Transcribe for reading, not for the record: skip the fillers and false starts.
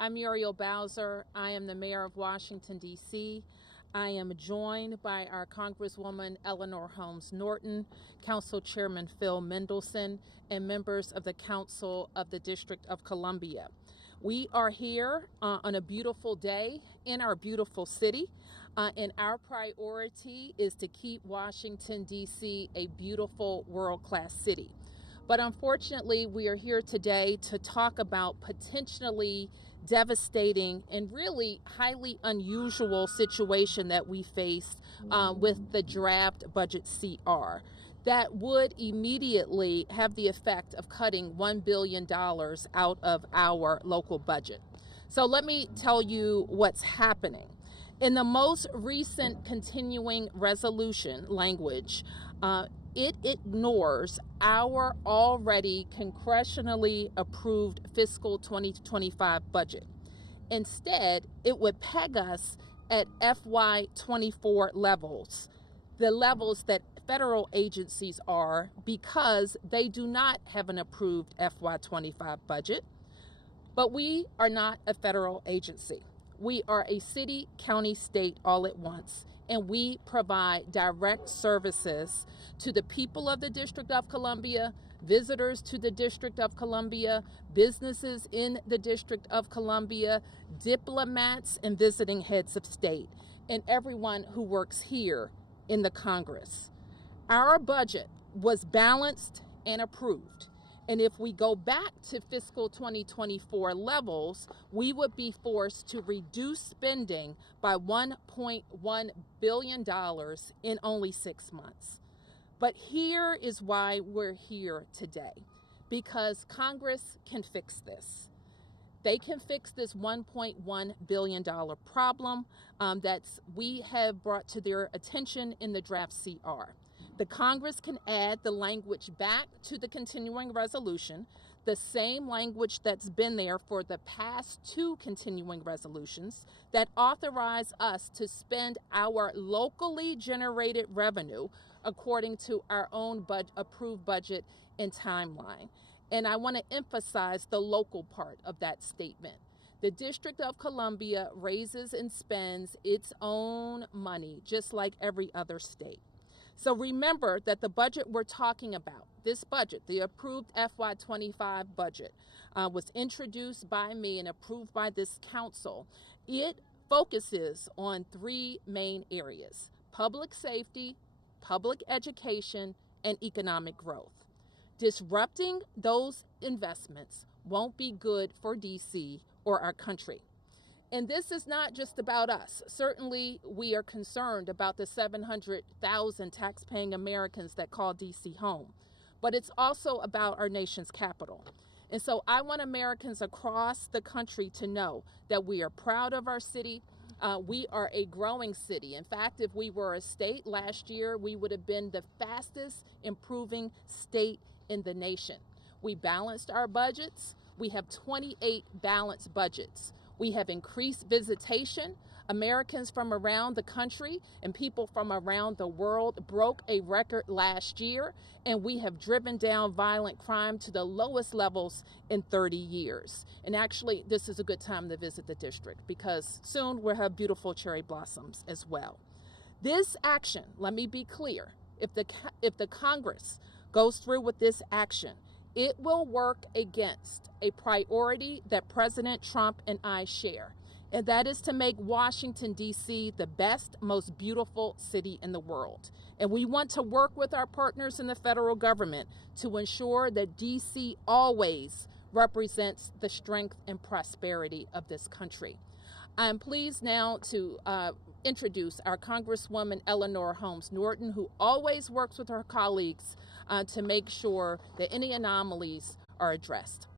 I'm Muriel Bowser. I am the mayor of Washington, D.C. I am joined by our Congresswoman Eleanor Holmes Norton, Council Chairman Phil Mendelson, and members of the Council of the District of Columbia. We are here on a beautiful day in our beautiful city, and our priority is to keep Washington, D.C. a beautiful world-class city. But unfortunately, we are here today to talk about potentially devastating and really highly unusual situation that we faced with the draft budget CR that would immediately have the effect of cutting $1 billion out of our local budget. So let me tell you what's happening. In the most recent continuing resolution language, it ignores our already congressionally approved fiscal 2025 budget. Instead, it would peg us at FY24 levels, the levels that federal agencies are, because they do not have an approved FY25 budget. But we are not a federal agency. We are a city, county, state all at once, and we provide direct services to the people of the District of Columbia, visitors to the District of Columbia, businesses in the District of Columbia, diplomats and visiting heads of state, and everyone who works here in the Congress. Our budget was balanced and approved. And if we go back to fiscal 2024 levels, we would be forced to reduce spending by $1.1 billion in only 6 months. But here is why we're here today, because Congress can fix this. They can fix this $1.1 billion problem that we have brought to their attention in the draft CR. The Congress can add the language back to the continuing resolution, the same language that's been there for the past 2 continuing resolutions that authorize us to spend our locally generated revenue according to our own approved budget and timeline. And I want to emphasize the local part of that statement. The District of Columbia raises and spends its own money just like every other state. So remember that the budget we're talking about, this budget, the approved FY25 budget, was introduced by me and approved by this council. It focuses on 3 main areas: public safety, public education, and economic growth. Disrupting those investments won't be good for DC or our country. And this is not just about us. Certainly, we are concerned about the 700,000 taxpaying Americans that call DC home, but it's also about our nation's capital. And so I want Americans across the country to know that we are proud of our city. We are a growing city. In fact, if we were a state last year, we would have been the fastest improving state in the nation. We balanced our budgets. We have 28 balanced budgets. We have increased visitation. Americans from around the country and people from around the world broke a record last year, and we have driven down violent crime to the lowest levels in 30 years. And actually, this is a good time to visit the district because soon we'll have beautiful cherry blossoms as well. This action, let me be clear, if the Congress goes through with this action, it will work against a priority that President Trump and I share, and that is to make Washington, D.C. the best, most beautiful city in the world. And we want to work with our partners in the federal government to ensure that D.C. always represents the strength and prosperity of this country. I'm pleased now to introduce our Congresswoman Eleanor Holmes Norton, who always works with her colleagues to make sure that any anomalies are addressed.